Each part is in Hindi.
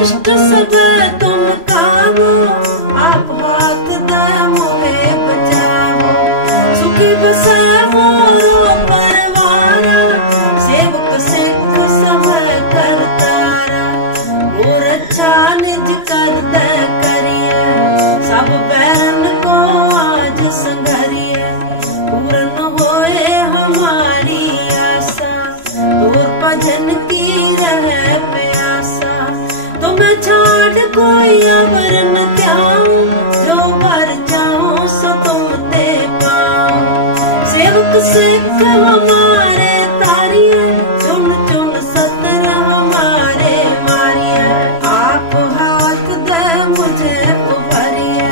दुष्ट सब तुम काबू, आप हाथ दे मोहे बचावो। सुखी बसे मोरो परवारा, सेवक सिख सब करतारा। मोर अच्छा निज कर दे करिए, सब बैरन को आज संघरिए। पूर्ण होए हमारी आशा, दूर भजन की रहे प्यासा। तुम्हें छाड़ कोई अवर न त्याऊं, जो भर जाऊं सो तुम ते पाऊं। सेवक सिख हमारे तारिए, चुन चुन सतर हमारे मारिए। आप हाथ दे मुझे उभरिए,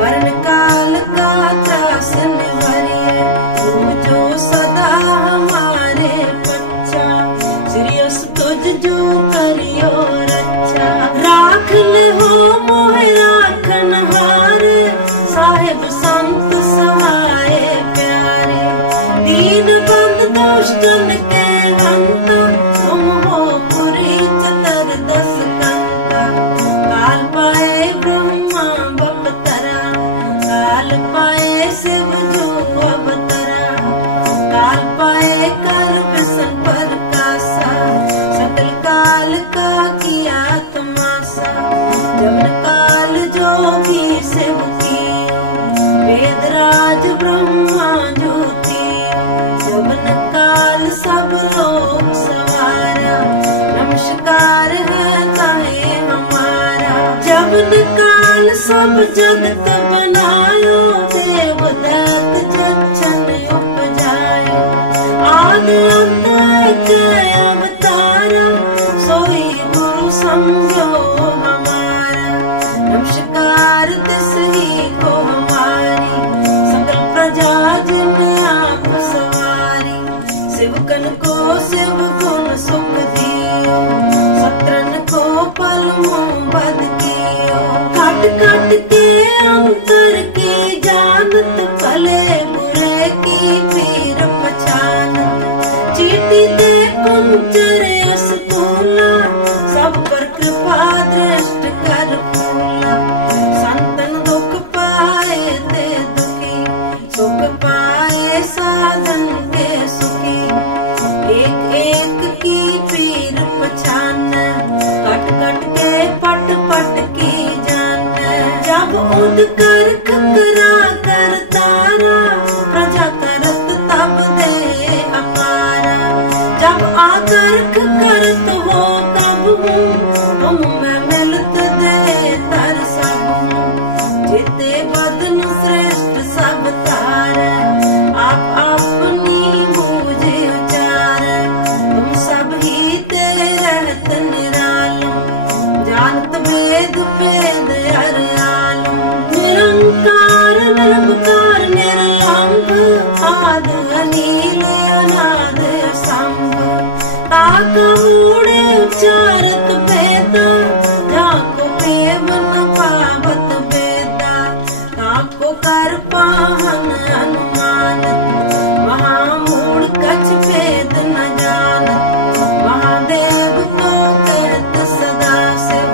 वर्ण काल का त्रास निभरिए। तुम जो सदा हमारे पच्चा, सिरियस तुझ जो करियो रक्षा। राख ले हो मोहे राखन हारे, साहिब संत सहाय प्यारे। दीन बंद दुष्टन के हंता, तुम हो पुरी चतुर्दश कंता। काल पाए ब्रह्मा बपतरा, काल पाए शिव जो अवतरा। काल पाए कर विष्णु प्रकाशा, सकल काल का किया तमाशा। जमन काल जोगी शिव की, वेदराज ब्रह्मा ज्योति। जमन काल सब लोग सवारा, नमस्कार है ताहे हमारा। जमन काल सब जगत बनायो, देव दैत जक्षन उपजायो। आदि अंत एक अवतारा, सोई गुरु समझो हमारा। नमस्कार तिसही को हमारी, सकल प्रजा जिन आप सवारी। शिवकन को शिव गुण सुख दियो, सत्रन को पल मुँह बद कियो। काट काट के अंतर की जानत, भले बुरे की पीर पहचानत। चीटी दे कुंचर असतूला, सब पर कृपा दृष्ट कर फूला। संतन दुख पाए ते दुखी, सुख पाए साधन के सुखी। एक एक की पीर पहचान, कट कट के पट पट की जान। जब उद कर खतरा कर तारा, प्रजा करत तब दे अपारा। जब आकर करत हो तब हूँ, तुम मैं मिलत दे तर सब हूँ। जिते बदन श्रेष्ठ सब तारा, आप अपनी बूझे उचार। तुम सब ही ते रहत निरालम, जानत भेद भेद हर आलम। निरंकार निर्विकार निर्लंब, आद अनील अनाद असंभ। ताकूड़े उच्चारत भेदा, जाको प्रेम न पावत बेदा। ताको कर पाहन अनुमानत, महामूढ़ कछ भेद न जानत। महादेव को कहत सदा शिव,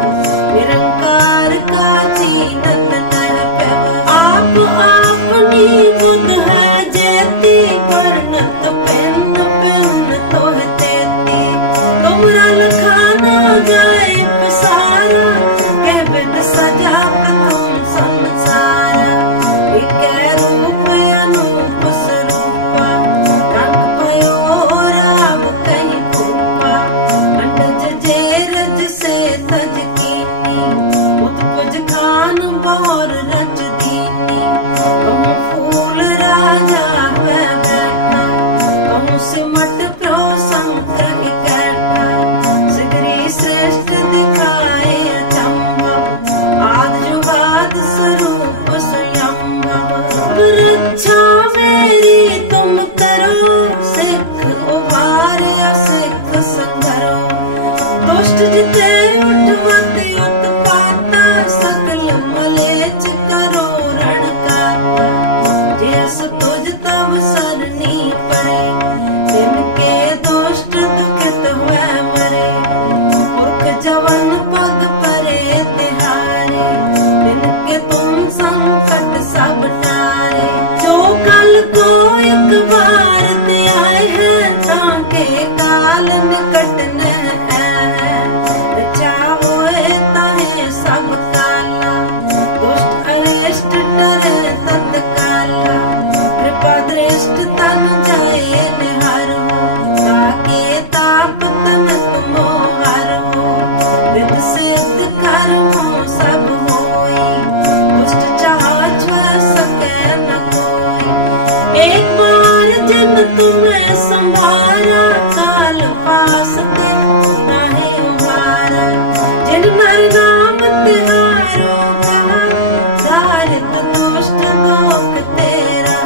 निरंकार का चीनत नर पैव। आप अपनी बुध है जेती, वर्णत पिन पिन तोह तेती। तुमरा लखाना जाए पिसारा, कह बिद सजा प्रथम संसारा। एक रूप अनूप स्वरूपा, रंग भयो राव कहीं खूपा। मंडज जेरज से तज कीनी, उत्पुज खान बौर रच दीनी। कहूँ फूल राजा है बैठा, कहूँ सिमट प्रो शंकर इकट्ठा। सिगरी श्रेष्ठ दिखाए अचंभव, आद जुगाद स्वरूप स्वयंभव। रक्षा मेरी तुम करो, सिख उबारे सिख संघरो। दुष्ट जिते उठवत उत्पाता, सकल मलेच करो रण काता। जैस तुझ तब सरनी परे, जिनके दुष्ट दुखित हुए मरे। मूर्ख जवन पग एक बार जिन तुम्हें संभारा, काल पास राहे उभारा। जिन मरना मत हारो कहा, धारित दुष्ट लोक तेरा।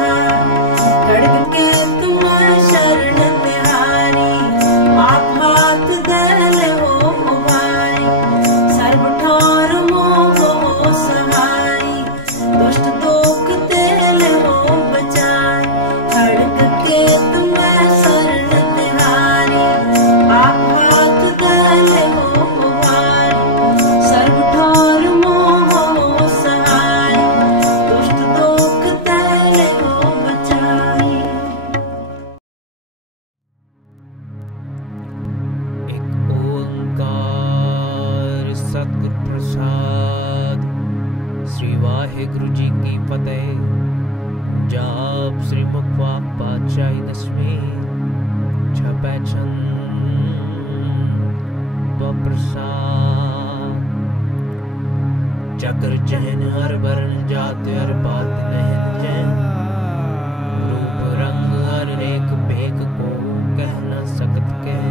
खड्ग के तुम्हें शरण तिहारी, आप हाथ दल हो उभारी। सर्व ठौर मोह हो सहारी, दुष्ट लोक तेल हो बचाई। खड्ग के तुम्हें शरण तिहारी, आप हाथ दल हो उभारी। सर्व ठौर मोह हो सहारी, दुष्ट लोक तेल हो बचाई। एक ओंकार सतगुर प्रसाद। श्री वाहिगुरु जी की फतेह। जाप श्री मुखवाक पातशाही 10वीं। छपै छंद प्रसाद। चक्र चहन हर वर्ण जात हर बात नहन जैन। रूप रंग हर रेख भेक को कह न सकत कह।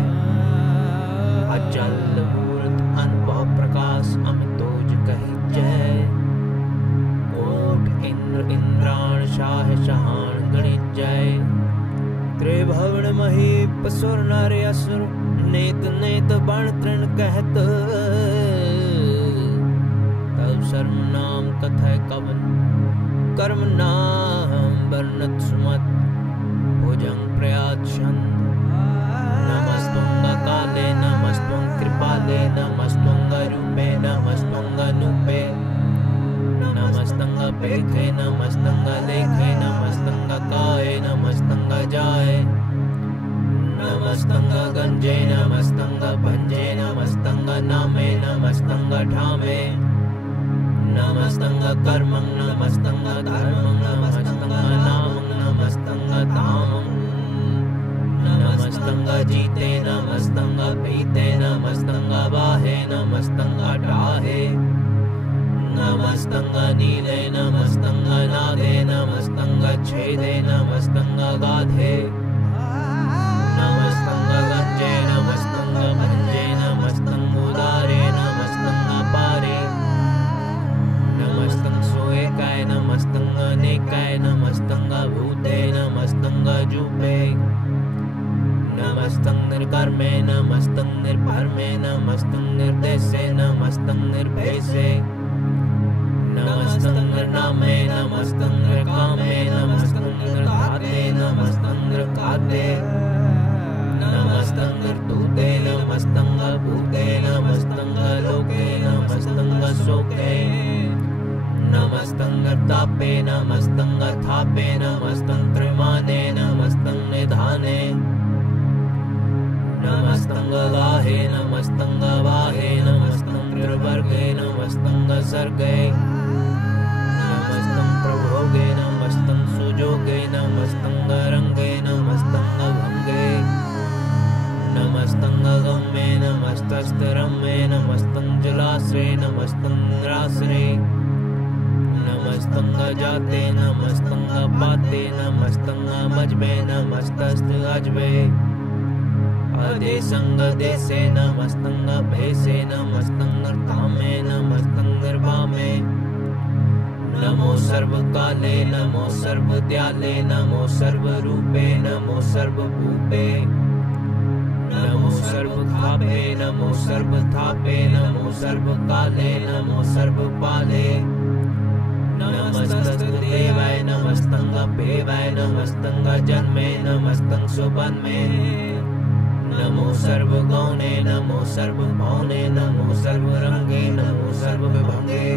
अचल मूर्त अनुभव प्रकाश अमितोज कही जय। कोट इंद्र इंद्राण शाह शहान गणित जय। त्रिभुवन महीप सुर नर असुर, नेत नेत बण तृण कहत। तब सर्व नाम कथय कवन, कर्म नाम वर्णत सुमत। भुजंग प्रयात छंद। नमस्तुंग काले नमस्तुंग कृपाले, नमस्तुंग रूपे नमस्तुंग अनूपे। नमस्तंग पेखे नमस्तंग लेखे, नमस्तंग काये नमस्तंग जाये। नमस्तंग गंजे नमस्तंग भंजे, नमस्तंग नामे नमस्तंग ठामे। नमस्तंग कर्मं नमस्तंग धर्मं, नमस्तंग नामं नमस्तंग धामं। नमस्तंग जीते नमस्तंग पीते, नमस्तंग बाहे नमस्तंग टाहे। नमस्तंग नीले नमस्तंग नादे, नमस्तंग छेदे नमस्तंग गाधे। नमस्तंग गंजे नमस्तंग भंजे, नमस्तंग उदारे नमस्तंग पारे। नमस्तंग सोएकाय नमस्तंग अनेकाय, नमस्तंग भूते नमस्तंग जूपे। नमस्तंग निर्कर्मे नमस्तंग निर्भरमे, नमस्तंग निर्देशे नमस्तंग निर्भयसे। नमस्तंग निर्नामे नमस्तंग निर्कामे, नमस्तंग निर्धाते नमस्तंग निर्काते। नमस्तंग निर्तूते नमस्तंग भूते, नमस्तंग लोके नमस्तंग शोके। नमस्तंग निर्तापे नमस्तंग थापे, नमस्तंग त्रिमाने नमस्तंग निधाने। नमस्तंग गाहे नमस्तंग वाहे, नमस्तंग त्रिवर्गे नमस्तंग सर्गे। नमस्तंग प्रभोगे नमस्तंग सुजोगे, नमस्तंग रंगे नमस्तंग भंगे। नमस्तंग गम्मे नमस्तस्तिरम्मे, नमस्तंग जलाश्रे नमस्तंग निराश्रे। नमस्तंग जाते नमस्तंग पाते, नमस्तंग मजबे नमस्तस्त अजबे। अदेसंग देसे नमस्तंग भेसे, नमस्तंग निर्तामे नमस्तंग निर्वामे। नमो सर्वकाले नमो सर्वदयाले, नमो सर्वरूपे नमो सर्वभूपे। नमो सर्वखापे नमो सर्वथापे, नमो सर्वकाले नमो सर्वपाले। नमस्तस्तेवाय नमस्तंग भेवाय, नमस्तंग जन्मे नमस्तंग सुबन्मे। नमो सर्वगौणे नमो सर्वमौने, नमो सर्वरंगे नमो सर्वविभंगे।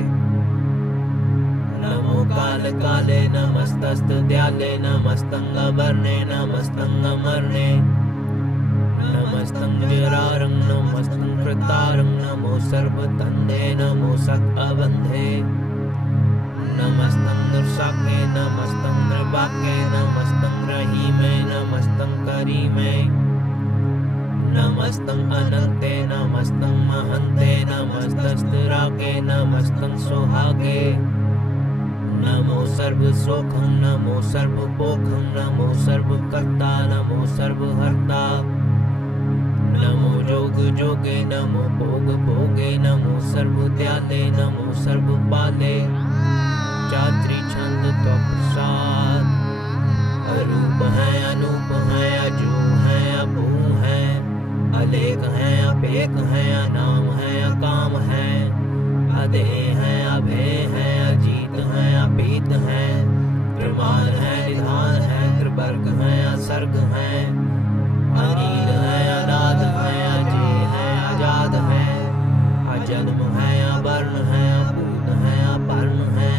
नमो काल काले नमस्तस्त दयाले, नमस्तंग वर्णे नमस्तंग मरणे। नमस्तंग जरारं नमस्तंग कृतारं, नमो सर्वतन्धे नमो सत् अबन्धे। नमस्तंग निर्शाके नमस्तंग निर्वाके, नमस्तंग रहीमे नमस्तंग करीमे। नमस्तंग अनंते नमस्तंग महंते, नमस्तस्तिराके नमस्तंग सुहागे। नमो सर्वसोखं नमो सर्वपोखं नमो सर्वकर्ता नमो सर्वहर्ता नमो जोग जोगे नमो भोग भोगे नमो सर्वदयाले नमो सर्वपाले चात्री छंद तो प्रसाद अरूप है अनूप है अजू है अभू है अलेख है अपेक है अनाम है अकाम है अदेह है अभय है अजीत है अपीत है त्रिमान है निधान है त्रिवर्ग है असर्ग है अनील है अनाद है अजय है आजाद है अजन्म है अवर्ण है अपूत है अपर्ण है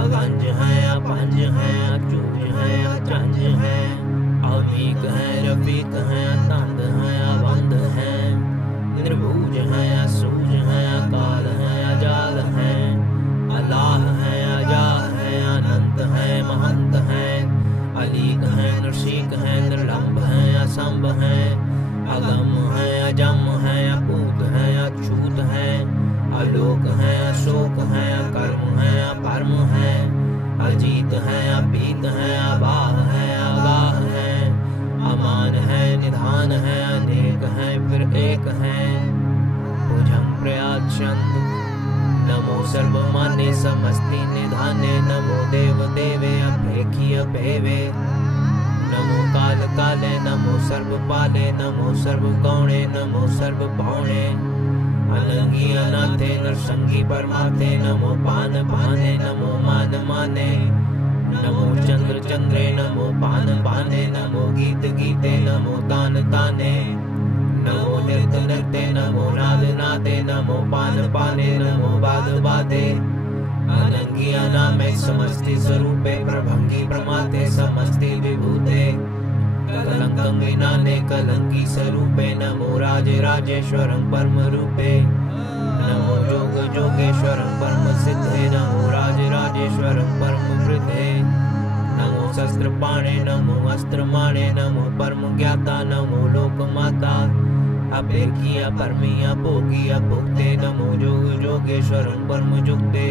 अगंज है अपंज है अचूज है अचंज है अमीक है रफीक है अतंद है अबंध है निर्भुज है असूज है अकाल है अजाल है अलाह है अजा है अनंत है महंत है अलीक है नृशीक है निर्लंब है असंभ है अगम है अजम है अपूत है अछूत है अलोक है अशोक है अकर्म है अपरम है अजीत है अपीत है अबाह है अगाह है अमान है निधान है अनेक है फिर एक है भुजंग प्रयाग छंद नमो सर्वमान्य समस्ति निधाने नमो देव देवे अभेखी अभेवे नमो काल काले नमो सर्वपाले नमो सर्वगौणे नमो सर्वभौणे अनंगी अनाथे नरसंगी परमाथे नमो पान पाने नमो मान माने नमो चंद्र चंद्रे नमो पान पाने नमो गीत गीते नमो तान ताने नमो नृत्य नृत्य नमो नाद नादे नमो पान पाने नमो बाद बादे अनंगी अनामे समस्ति स्वरूपे प्रभंगी प्रमाते समस्ति विभूते कलंकं विनाने कलंकी स्वरूपे नमो राजे राजेश्वरं परम रूपे नमो जोग जोगेश्वरं परम सिद्धे नमो राजे राजेश्वरं परम वृद्धे नमो शस्त्र पाणे नमो अस्त्र माणे नमो परम ज्ञाता नमो लोक माता अपेकी अपरमी अपोगी अभुक्ते नमो जोग जोगेश्वरं परम जुक्ते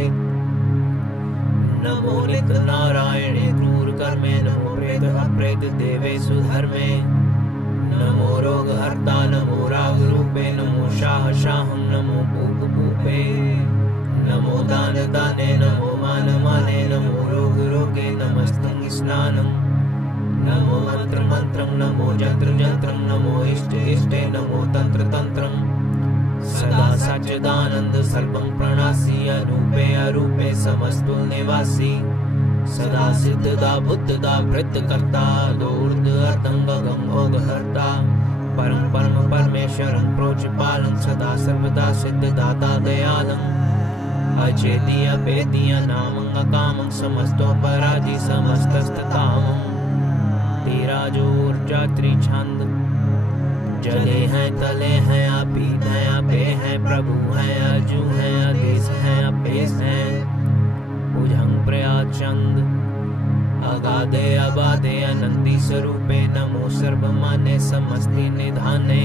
नमो नित नारायणे क्रूर कर्मे नमो प्रेत अप्रेत देवे सुधर्मे नमो रोग हर्ता नमो राग रूपे नमो शाह शाहं नमो पूप पूपे नमो दान दाने नमो मान माने नमो रोग रोगे नमस्तं स्नानं नमो मंत्र मंत्रं नमो जंत्र जंत्रं नमो इष्ट इष्टे नमो तंत्र तंत्रं सदा सच्चिदानंद सर्वं प्रणासी अरूपे अरूपे समस्तुल निवासी सदा सिद्धदा बुद्धदा भृत कर्ता दूर्द अतंग गंगोग हर्ता परम परम परमेश्वरं प्रोच पालं सदा सर्वदा सिद्ध दाता दयालं अचेती अभेदी अनामं अकामं समस्तो पराजी समस्तस्ततामं तेरा जो ऊर्जा त्रिछंद जले हैं तले हैं अपीत हैं अपे हैं प्रभु हैं अजू हैं आदेश हैं अपेश हैं भुजंग प्रयाग चंद अगाधे अबाधे अनंती स्वरूपे नमो सर्वमान्य समस्ति निधाने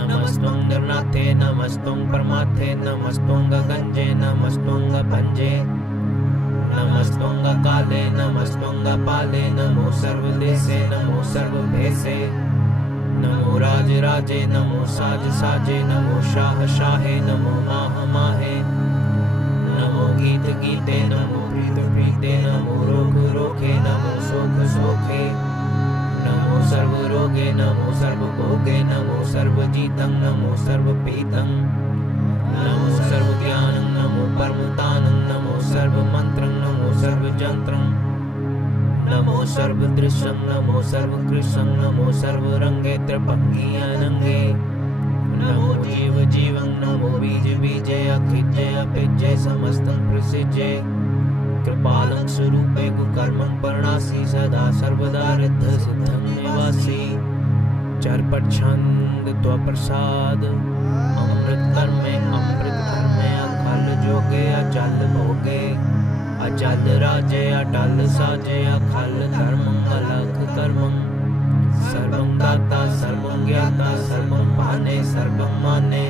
नमस्त्वं निर्नाथे नमस्त्वं परमार्थे नमस्त्वं गंजे नमस्त्वं पंजे नमस्त्वं काले नमस्त्वं पाले नमो सर्वदेशे नमो सर्वभेसे नमो राज राजे नमो साज साजे नमो शाह शाहे नमो माह माहे नमो गीत गीते नमो प्रीत प्रीते नमो रोग रोखे नमो शोक शोखे नमो सर्व रोगे नमो सर्व भोगे नमो सर्व जीतं नमो सर्व पीतं नमो सर्व ज्ञानं नमो परमतानं नमो सर्व मंत्रं नमो सर्व जंत्रं नमो सर्व दृश्यं नमो सर्व कृष्णं नमो सर्व रंगे त्रिपंगी अनंगे नमो जीव जीवं नमो बीज बीजे अखिजे अपिजे समस्तं प्रसिजे कृपालं स्वरूपे कुकर्मं परणासी सदा सर्वदा रिद्ध सिद्धं निवासी चरपट छंद त्वप्रसाद अमृत कर्मे अखल जोगे अचल भोगे अचल राजे अटल साजे अखल धर्मं अलख कर्मं सर्वं दाता सर्वं ज्ञाता सर्वं पाने सर्वं माने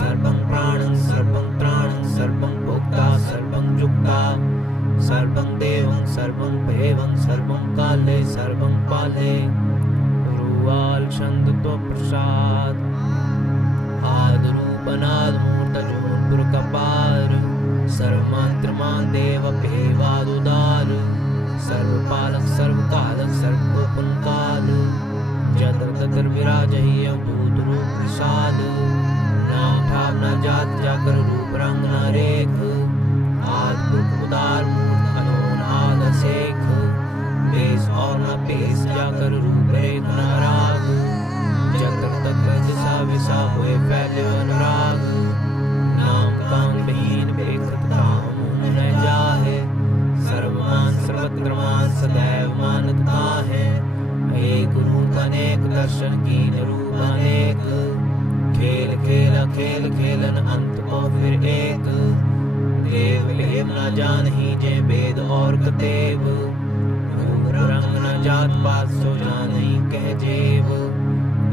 सर्वं प्राणं सर्वं त्राणं सर्वं भोक्ता सर्वं जुक्ता काले सर्वं पाले रुवाल छंद तो प्रसाद आदरूपनाद मूर्त जोधपुर कपार सर्वमंत्रमान देव भेवादुदार सर्वपालक सर्वकालक सर्वोपन काल जतर ततर विराजहि अवधूत रूप विशाल नाम ठाप न जात जाकर रूप रंग न रेख आदपुरख उदार मूर्त अनोनाद शेख बेस और न पेश जाकर रूप रेख न राग जतर तत्र दिशा विशा हुए फैले अनुराग नाम काम बहीन बेखत काम न जाहे सर्वमान सर्वत्र मान सदैव मानत काहे एक रूप अनेक दर्शन कीन रूप अनेक खेल खेला खेल खेलन अंत को फिर एक देव लेव न जानहि जे वेद और कतेव रूप रंग न जात पात सो जानहि कह जेव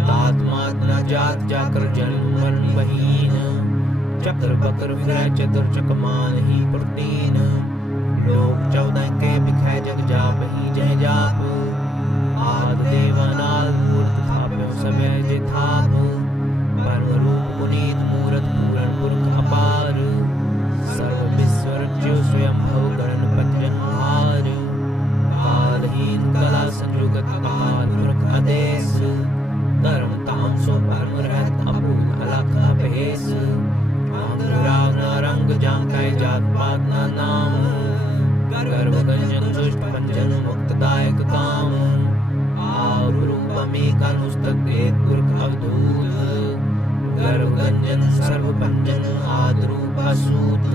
तात मात न जात जाकर जन्म मरण बहीन चक्र बकर फिर चतुर चकमान ही प्रतीन लोक 14 के बिखै जग जाप ही जय जाप आद देवानाद मूर्त थाप्यो समय जे थाप परम रूप पुनीत मूरत पूरण पुरख अपार सर्व विश्व रच्यो स्वयं भव गणपति जन्महार कालहीन कला संयुगत काल पुरख आदेश धर्म ताम सो परम रहत अपूर्ण अलख अभेस अंग राग न रंग जांकै जात पात न नाम गर्भ गंजन दुष्ट पंजन मुक्तदायक काम आवरूपमेकानुस्तक एक पुरख अवधूत गर्भ गंजन सर्व पंजन आदरूप असूत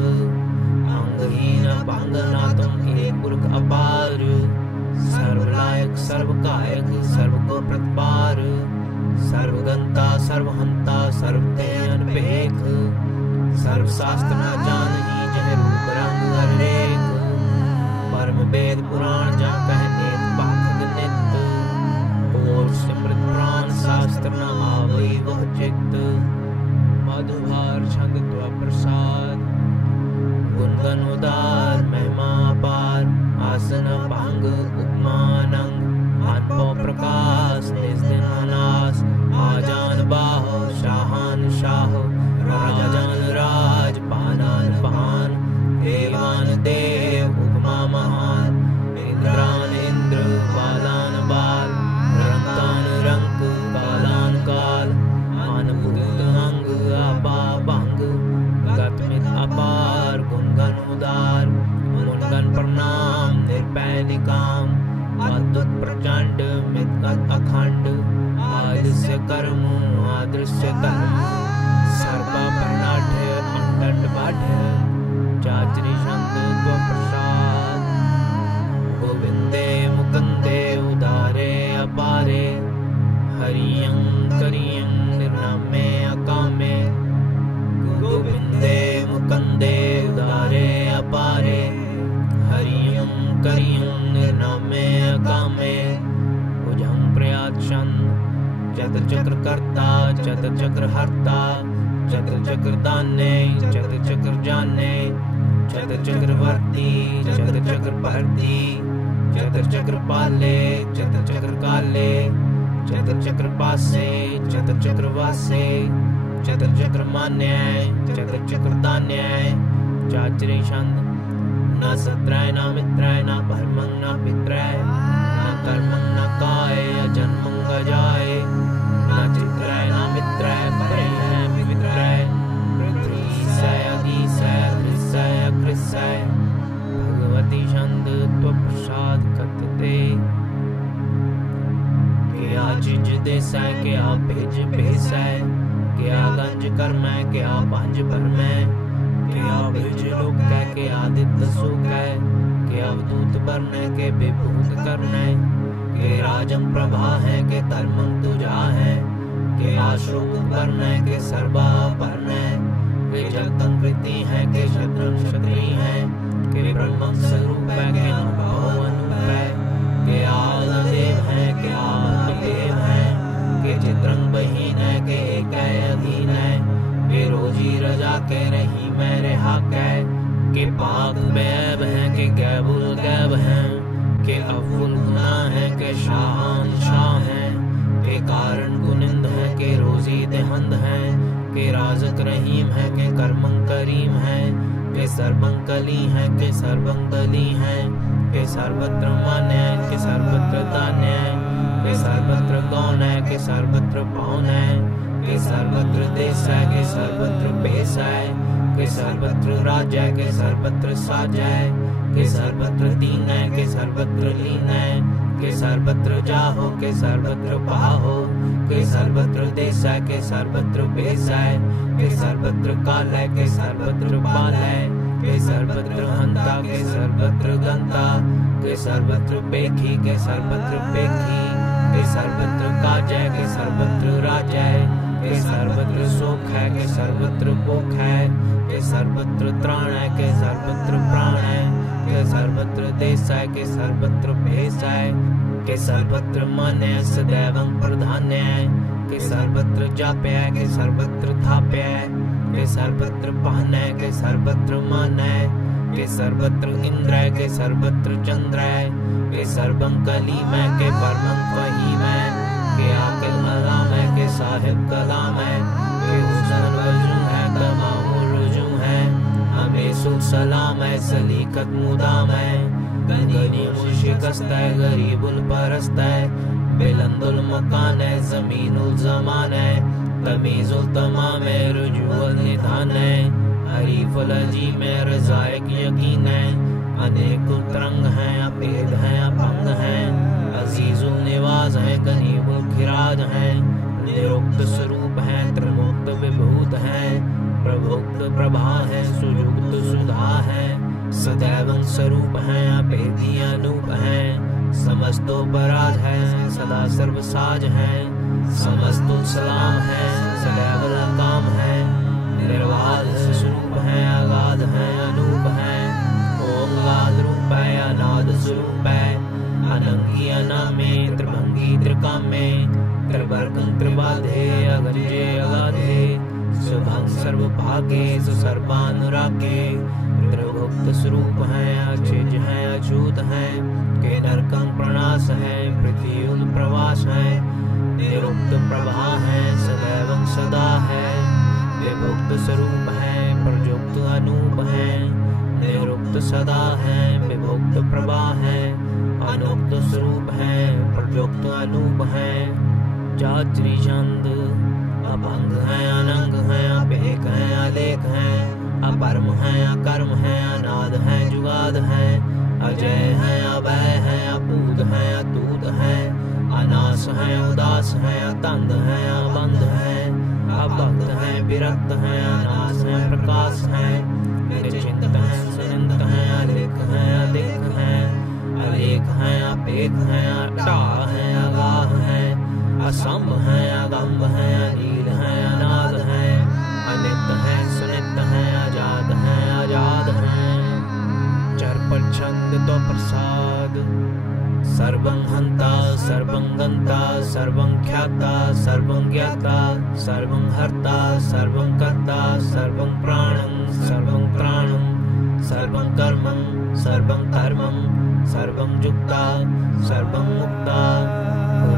अंगहीन पांगनातम एक पुरख अपार सर्वलायक सर्वकायक सर्व को प्रतिपार सर्वगंता सर्वहंता सर्वतेन पेख सर्वशास्त्र न जानहि जह रूप रंग अनेक परम वेद पुराण जा कहने पाखंड नित और सिमृत प्राण शास्त्र न आवै वह चित्त मधुभार छंद त्व प्रसाद गुणगन उदार महिमा पार आसन पांग उपमानंग आत्मो प्रकाश निज दिन अनास आजान बाहो शाहान शाह राजान राज पानान पान देवान देव उपमा महान इंद्रान इंद्र बालान बाल रंकान रंक कालान काल अनभूत अंग आपा भंग गतमित अपार गुणगन उदार मुनगन प्रणाम निर्भय निकाम अद्भुत प्रचंड मितगत अखंड आदृश्य कर्म आदृश्य कर्म सर्वा प्रणाढ्य अंडंड बाढ्य चाचरी छंद त्व प्रसाद गोविंदे मुकुंदे उदारे अपारे हरियं करियं निर्नामे अकामे गोविंदे मुकुंदे उदारे अपारे हरियं करियं निर्नामे अकामे भुजं प्रयात छंद चतुर चक्र कर्ता चतुर चक्र हर्ता चतुर चक्र दाने चतुर चक्र जाने चतुर चक्र वर्ती चतुर चक्र भरती चतुर चक्र पाले चतुर चक्र काले चतुर चक्र पासे चतुर चक्र वासे चतुर चक्र मान्य चतुर चक्र दान्य चाचरी छंद न सत्राय न मित्राय न परमं न पित्राय न कर्मं न काय जन्मं गजाय न चित्राय न मित्राय परमं मित्राय पृथ्वी सय अधीसय कृसय कृसय भगवती छंद त्व प्रसाद कतते क्या चीज देसय क्या भेज भेसय क्या गंज कर्मय क्या पंज परमय क्या भेज लोक के आदित्य सुखय के अवधूत बरने के विभूत करने के राजम प्रभा है के धर्मं तुझा है के आश्रुत करने के सर्वा परने के जगतं कृति है के शत्रु क्षत्रि है के ब्रह्मं स्वरूप है के अनुभव अनुप है के आदिदेव है के आत्मदेव है के चित्रं बहीन है के एक अधीन है के रोजी रजा के रही मैं रहा के पाक बैब है के गैबुल गैब है के अफुल गुना शाहान शाह हैं, के कारण कुनिंद है, के रोजी देहंद है, के राजक रहीम है, के कर्मं करीम है, के सर्वं कली है, के सर्वं दली है, के सर्वत्र मान्य है, के सर्वत्र दान्य है, के सर्वत्र गौन है, के सर्वत्र पौन है, के सर्वत्र देश है, के सर्वत्र पेश है, के सर्वत्र राज है, के सर्वत्र साज है, के सर्वत्र दीन है, के सर्वत्र लीन है, के सर्वत्र जाहो, के सर्वत्र पाहो, के सर्वत्र देश है, के सर्वत्र पेश है, के सर्वत्र काल है, के सर्वत्र पाल है, के सर्वत्र हंता, के सर्वत्र गंता, के सर्वत्र पेखी, के सर्वत्र पेखी, के सर्वत्र काज है, के सर्वत्र राज है, के सर्वत्र सुख है, के सर्वत्र भूख है, के सर्वत्र त्राण है, के सर्वत्र प्राण है, के सर्वत्र देश है, के सर्वत्र भेष है, के सर्वत्र मन है, सदैवं प्रधान्य है, के सर्वत्र जाप्य है, के सर्वत्र थाप्य है, के सर्वत्र पहन है, के सर्वत्र मान है, के सर्वत्र इंद्र है, के सर्वत्र चंद्र है, के सर्वं कलीम है, के परमं फहीम है, के आकिल अलाम है, के साहिब कलाम है, के हुस्न वजूं है, कमाऊ रुजूं है, हमें सुल सलाम है, सलीकत मुदाम है, गनी मुशिकस्त है, गरीबुल परस्त है, बिलंदुल मकान है, जमीनुल जमान है, तमीजुल तमाम है, रुजूल निधान है, हरीफुल अजीम है, रज़ाइक यकीन है, अनेक तरंग हैं, अपेद हैं, अपंग हैं, अजीजुल निवाज है, गनीबुल खिराज है, निरुक्त स्वरूप है, त्रिमुक्त विभूत है, प्रभुक्त प्रभा है, सुयुक्त सुधा है, सदैवं स्वरूप है, अपेदी अनूप है, समस्तोपराध है, सदा सर्वसाज है, समस्तुल सलाम है, सदैव काम है, निर्वाध स्वरूप है, अगाध है, अनूप है, ओंगाद रूप है, अनाद स्वरूप है, अनंगी अनामे, त्रिभंगी त्रिकामे, त्रिवर्गं त्रिबाधे, अगंजे अगाधे, शुभं सर्वभागे, सुसर्वानुरागे, त्रिभुक्त स्वरूप है, अचिज है, अछूत है, के नरकं प्रणाश है, पृथ्वीउल प्रवास है, निरुक्त प्रभा है, सदैवं सदा है, विभुक्त स्वरूप है, प्रयुक्त अनूप है, निरुक्त सदा है, विभुक्त प्रभा है, अनुक्त स्वरूप है, प्रयुक्त अनूप है, जात्री चंद अभंग है, अनंग है, अपेक है, अलेख है, अपरम है, अकर्म है, अनाद है, जुगाद है, अजय है, अभय है, अपूत है, अतूत है, अनास है, उदास है, अतंद है, अबंध है, अभक्त है, विरक्त है, अनास है, प्रकाश है, निश्चिंत है, सुनिंत है, अलिख है, अलिख है, अलेख है, अपेक है, अटा है, अगाह है, असंभ है, अगम्भ है, अनील है, अनाद है, अनित है, सुनित है, आजाद है, आजाद है, चर पर छंद तो प्रसाद, सर्वं हंता, सर्वं गंता, सर्वं ख्याता, सर्वं ज्ञाता, सर्वं हर्ता, सर्वं कर्ता, सर्वं प्राणं, सर्वं त्राणं, सर्वं कर्मं, सर्वं कर्मं, सर्वं जुक्ता, सर्वं मुक्ता,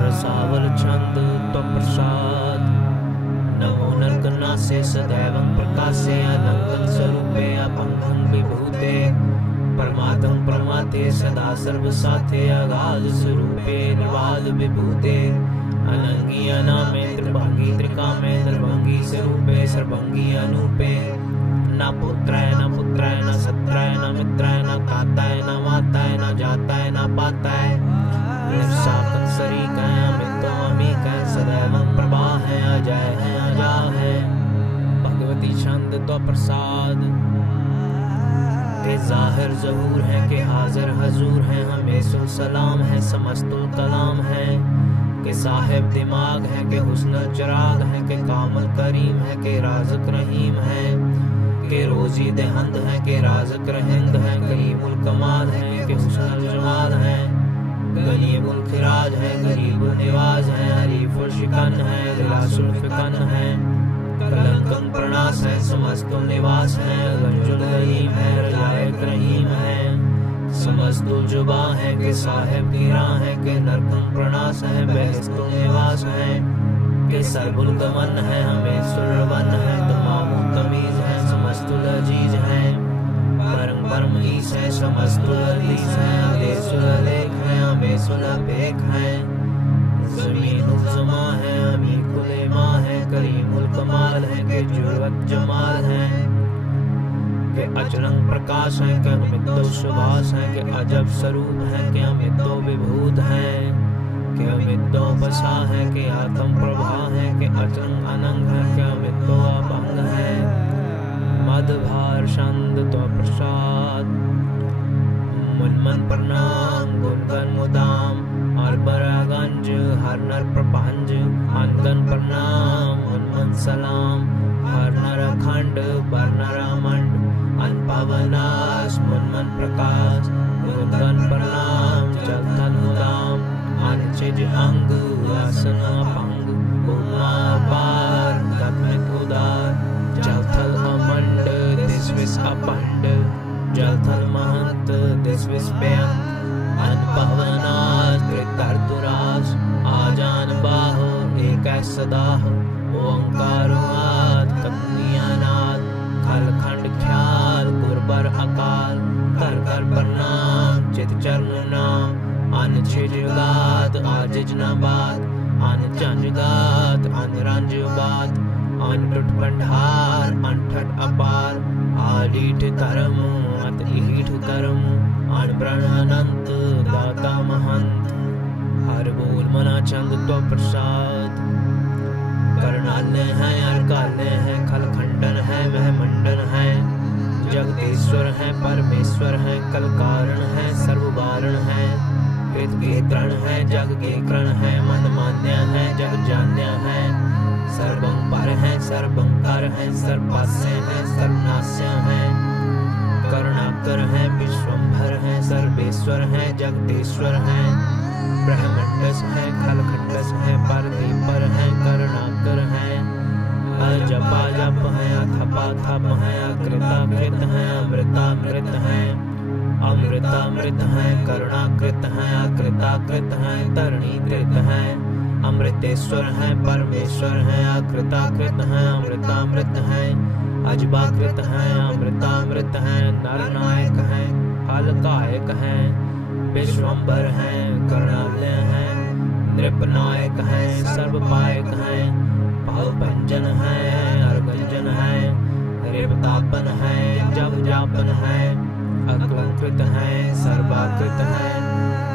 रसावल छंद तो प्रसाद, नमो नरकनासे, सदैवं प्रकाशे, अनंतं स्वरूपे, अपंगं विभूते, परमात्म परमाते, सदा सर्वसाथे, अगाध स्वरूपे, निर्वाद विभूते, अनंगी अनामे, त्रिभंगी त्रिकामे, निर्भंगी स्वरूपे, सर्वंगी अनूपे, न पुत्राय न पुत्राय न सत्राय न मित्राय न काताय न माताय न जाताय न पाताय, निस्साकं सरीकाय, अमितो अमीकाय, सदैवं प्रभा है, अजय है, अजा है, भगवती छंद तो प्रसाद, के जाहिर जहूर है, के हाजिर हजूर है, हमें सुल सलाम है, समस्तुल कलाम है, के साहिब दिमाग है, के हुस्न चिराग है, के कामल करीम है, के राज़िक रहीम है, के रोजी देहंद है, के राज़िक रहिंद है, करीमुल कमाल है, के हुस्न जमाल है, गरीबुल खिराज है, गरीबुल निवाज है, हरीफुल शिकन है, गिलासुल फिकन है, कलंकं प्रणास है, समस्तुल निवास है, गंजुल रहीम है, रजायक रहीम है, समस्तुल जुबा है के साहेब की राह है के नरकं प्रणास है बेहस्तुल निवास है के सरबुल गमन है हमें सुरवन है तमामु तमीज है समस्तुल अजीज है परम परम ईस है समस्तुल अलीस है अलेसुल अलेख है हमें सुलभेख है ज़मीनुल ज़मा है अमी कुलेमा है करीमुल कमाल है के जुर्वत जमाल है के अचरंग प्रकाश है के अमितो सुभाष है के अजब स्वरूप है के अमितो विभूत है के अमितो बसा है के आत्म प्रभा है के अचरंग अनंग है के अमितो अभंग है मदभार छंद तो प्रसाद मुनमन प्रणाम गुणगन मुदाम अरबरागंज हर नर प्रपंच अनगन प्रणाम मुनमन सलाम हर नर अखंड बर नरामंड अनपावनास मुनमन प्रकाश गुणगन प्रणाम जगतन मुदाम अनचिज अंग आसन अपंग उमा पार गतमित उदार जलथल अमंड दिस विस अपंड जलथल महंत दिस विस बेअंत अनपावनास त्रितर्तुरास आजान बाह एक सदाह ओंकारुआद कत्नियानाद खलखंड ख्याल गुरबर अकाल कर कर प्रणाम चित चरण नाम अन छिजगात आजिज नाबाद अन चंजगात अन रंजबात अन टुट भंडार अनठट अपार आलीठ करम अत ईठ करम अन प्रणानंत दाता महंत हर बोल मना चंद तो प्रसाद करणाले हैं अर्काले हैं खलखंडन है वह मंडन है जगदीश्वर है परमेश्वर है कल कारण है सर्ववारण है वेद के तरण है जग के करण है मन मान्य है जग जान्य है सर्वं पर है सर्वंकर है सर्वपास्य है सर्वनाश्य है करुणाकर है विश्वंभर है सर्वेश्वर है जगदीश्वर है ब्रह्मंडस है खलखंडस है परदीपर है करुणाकर है अजपा जप है अथपा थप है अकृताकृत है अमृतामृत है अमृतामृत है करुणाकृत है अकृताकृत है तरणीकृत है अमृतेश्वर है परमेश्वर है अकृताकृत है अमृतामृत है अजबाकृत है अमृतामृत है नरनायक है फलकायक है विश्वम्भर है करुणालय है नृपनायक है सर्वपायक है भवभंजन है अर्गंजन है रेवतापन है जब जापन है अकलंकृत है सर्वाकृत है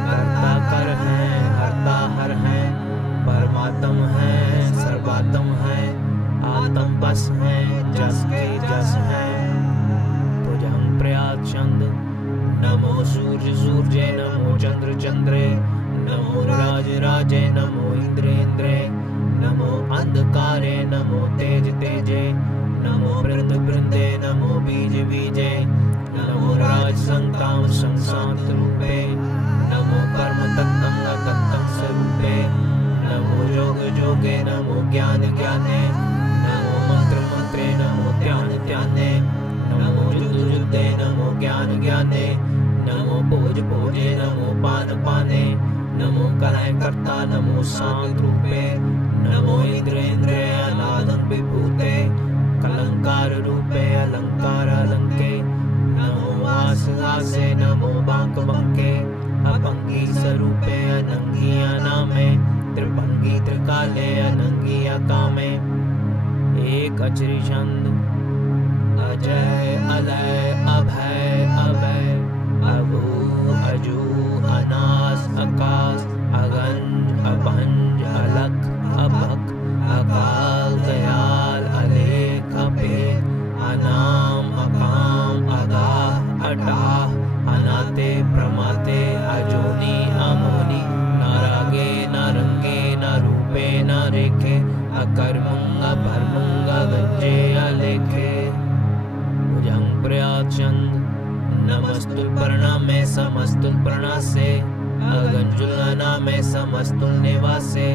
कर्ता कर है हरता हर है परमात्म है सर्वात्म है आत्म बस है जस के जस है भुजंग प्रयात छंद नमो सूर्य सूर्ये नमो चंद्र चंद्रे नमो राज राजे नमो इंद्र इंद्रे नमो अंधकारे नमो तेज तेजे नमो वृंद वृंदे नमो बीज बीजे नमो राज संताम संसांत रूपे नमो कर्म तत्तम अतत्तम स्वरूपे नमो योग जोगे नमो ज्ञान ज्ञाने नमो मंत्र मंत्रे नमो ध्यान ध्याने नमो युद्ध युद्धे नमो ज्ञान ज्ञाने नमो भोज भोजे नमो पान पाने नमो कलय कर्ता नमो शांत रूपे नमो इंद्र इंद्रे अनादं विभूते कलंकार रूपे अलंकार अलंके नमो वास वासे नमो बांक बंके अपंगी स्वरूपे अनंगी अनामे त्रिभंगी त्रिकाले अनंगी अकामे एक अचरी छंद अजय अलय अभय अभय अभू अजू अनास आकाश अगंज अपंज अलख अभक अकाल दयाल अलेख अपेख अनाम अकाम अगाह अटाह अनाते प्रमाते अजोनी अमोनी नारागे नारंगे नारूपे नारेखे अकर्मंग अभर्मंग गंजे अलेखे भुजंग प्रयात चंद नमस्तुल प्रणामे समस्तुल प्रणासे अगंजुलनामे समस्तुल निवासे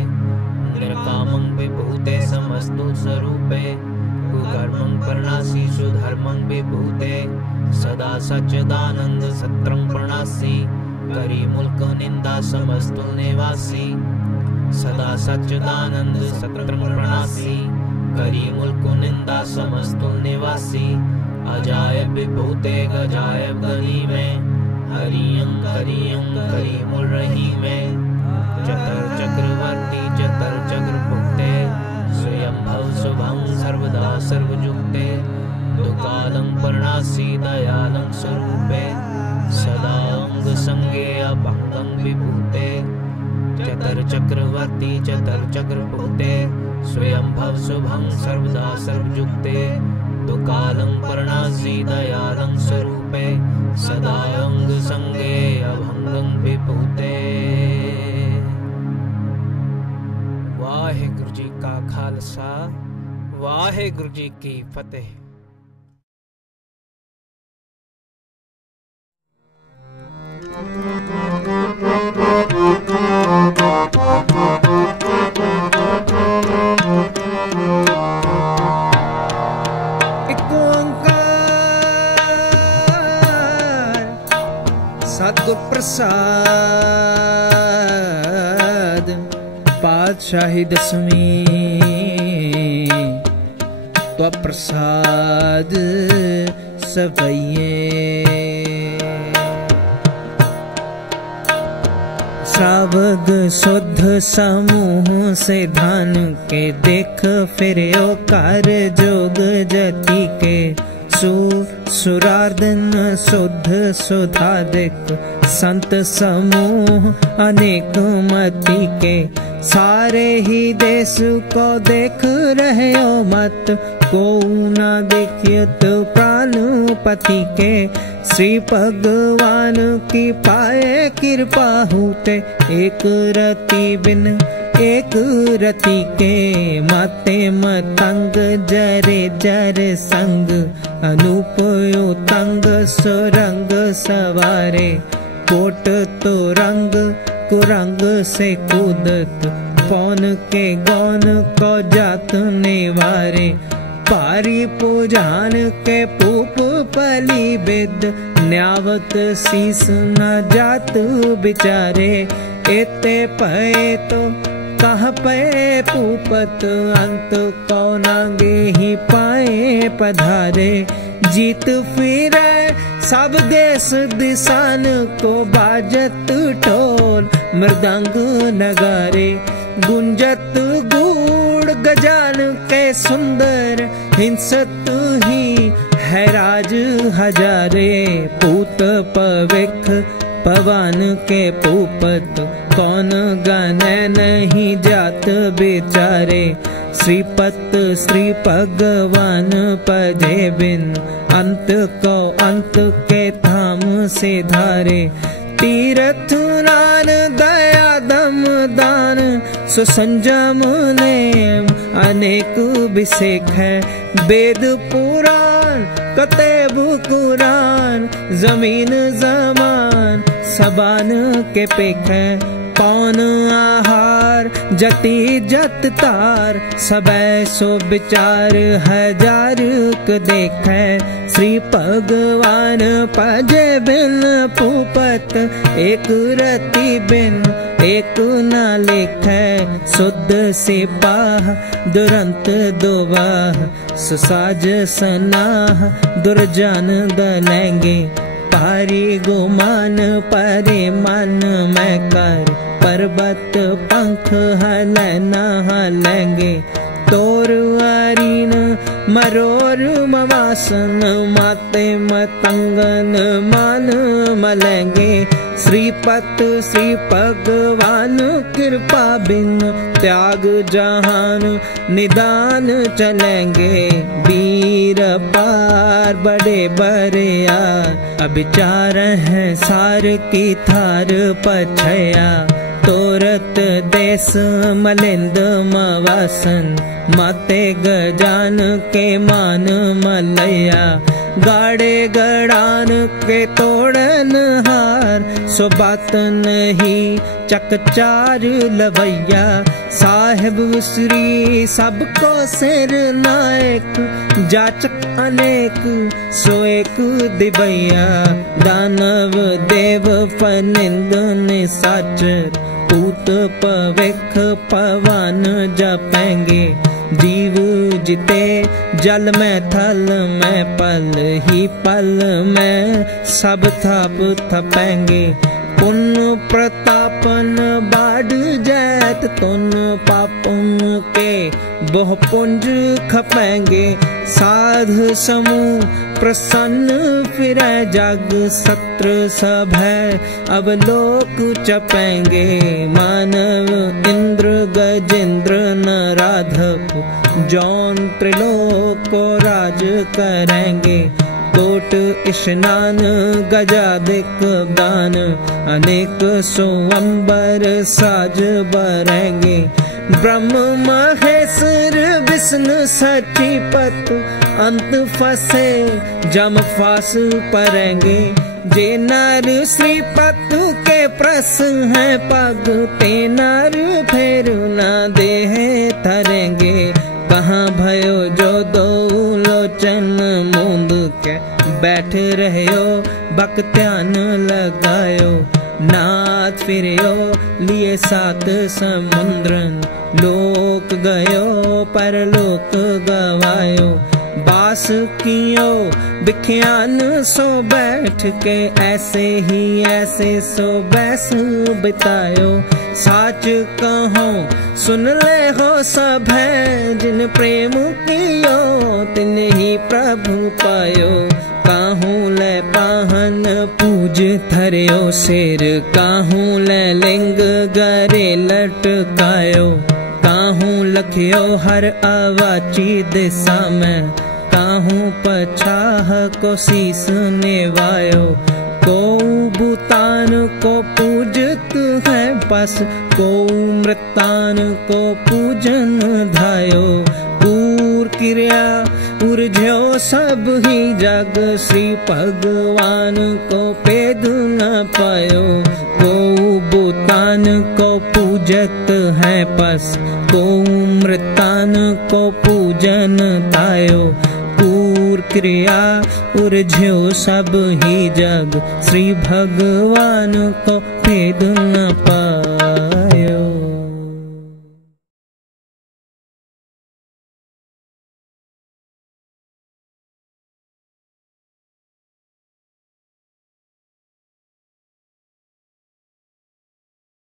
निर्कामं विभूते समस्तुल स्वरूपे कुकर्मं प्रणासी सुधर्मं विभूते सदा सच्चिदानंद सत्रं प्रणासी, करी मुल्क निंदा समस्तुल निवासी। सदा सच्चिदानंद सत्रं प्रणासी, करी मुल्क निंदा समस्तुल निवासी। अजायब विभूते गजायब गनी में, हरियं करी मुल रही में। चतर चक्रवर्ती चतर चक्र पुक्ते, स्वयंभव शुभं सर्वदा सर्वजुक्ते। दुकालं प्रणासी दयालं स्वरूपे, सदा अंग संगे अभंगं विभूते। चतर चक्रवर्ती चतर चक्र पुक्ते, स्वयंभव शुभं सर्वदा सर्वजुक्ते। दुकालं प्रणासी दयालं स्वरूपे, सदा अंग संगे अभंगं विभूते। वाहेगुरु जी का खालसा, वाहेगुरु जी की फतेह। सतगुर प्रसाद पातशाही दसवीं, तो प्रसाद सवैये। श्रावक शुद्ध समूह से धान के, देख फिर ओकार जोग जति के। सुरार्दन शुद्ध सुधादिक, संत समूह अनेक मति के। सारे ही देश को देख रहे हो मत, को न देखियत प्राणपति के। श्री भगवान की पाए कृपा होते, एक रति बिन एक रति के। माते मतंग जरे जर संग, अनूप तंग सुरंग सवारे। कोट तो रंग कुरंग से कूदत, पौन के गौन को जात निवारे। पारी पूजान के पूप पली बिद, न्यावत शीस न जात बिचारे। एते पए तो कह पे पूपत, अंत को नागे ही पाए पधारे। जीत फिरे सब देश दिशान को, बाजत ढोल मृदंग नगारे। गुंजत गूढ़ गजान के सुंदर, हिंसत ही है राज हजारे। पूत पविख पवन के पूपत, कौन गाने नहीं जात बेचारे। श्रीपत श्री भगवान पजे बिन, अंत को अंत के धाम से धारे। तीर्थ नान दया दम दान, सुसंजम नेम अनेक विषेक है। वेद पुराण कतेब कुरान, जमीन जमान सबान के पेख है। पौन आहार जति जत तार, सबै सो विचार हजार क देखे। श्री भगवान पजे बिन पूपत, एक रति बिन एक न लेखे। शुद्ध सिपाह दुरंत दुबाह, सुसाज सनाह दुर्जन दलेंगे। पारी गुमान परे मन में कर, पर्वत पंख हल न हलेंगे। तोर अरीन मरोर मवासन, माते मतंगन मान मलेंगे। श्रीपत श्री भगवान कृपा बिन, त्याग जहान निदान चलेंगे। वीर पार बड़े बड़ेया, अविचार है सार की थार पछया। तोरत देश मलिंद मवासन, माते गजान के मान मलया। गाड़े गड़ान के तोड़न हार। सो बात नहीं चकचार लवैया, साहेब श्री सबको सिर नायक। जाचक अनेक सो एक दिवैया, दानव देव फनिंद निशाचर। पूत पविख पवन जपेंगे, जीव जिते जल में थल में पल ही पल में सब थप थपेंगे। पुण्य प्रतापन बाढ़ जैत, तुन पापुन के बहु पुंज खपेंगे। साध समूह प्रसन्न फिरै जग, सत्र सब है अब लोक चपेंगे। मानव इंद्र गजेंद्र नराधक, जौन त्रिलोक को राज करेंगे। कोट स्नान गजादिक दान, अनेक सो अंबर साज बरेंगे। ब्रह्म महेश्वर विष्णु सचिपत, अंत फंसे जम फास परेंगे। जे नर श्रीपत के प्रस है पग, ते नर फेर न देह थरेंगे। कहाँ भयो जो दो लोचन मूंद के, बैठ रहो बक ध्यान लगायो। नाथ फिरयो लिए सात समुद्रन, लोक गयो परलोक गवायो। बास कियो बिख्यान सो बैठ के, ऐसे ही ऐसे सो बैस बितायो। साच कहो सुन ले हो सब है, जिन प्रेम कियो तिन ही प्रभु पायो। काहू ले पाहन पूज थर्यो सिर, काहू ले लिंग गरे लटकायो। काहू लखियो हर अवाची दिशा में, काहू पछाह को शीस नेवायो। को भूतान को पूजत है बस, को मृतान को पूजन धायो। पूर क्रिया उर्झ्यो सब ही जग, श्री भगवान को पेद न पायो। को भूतान को पूजत है बस, को मृतान को पूजन तायो। पूर क्रिया उर्झ्यो सब ही जग, श्री भगवान को भेद न पायो।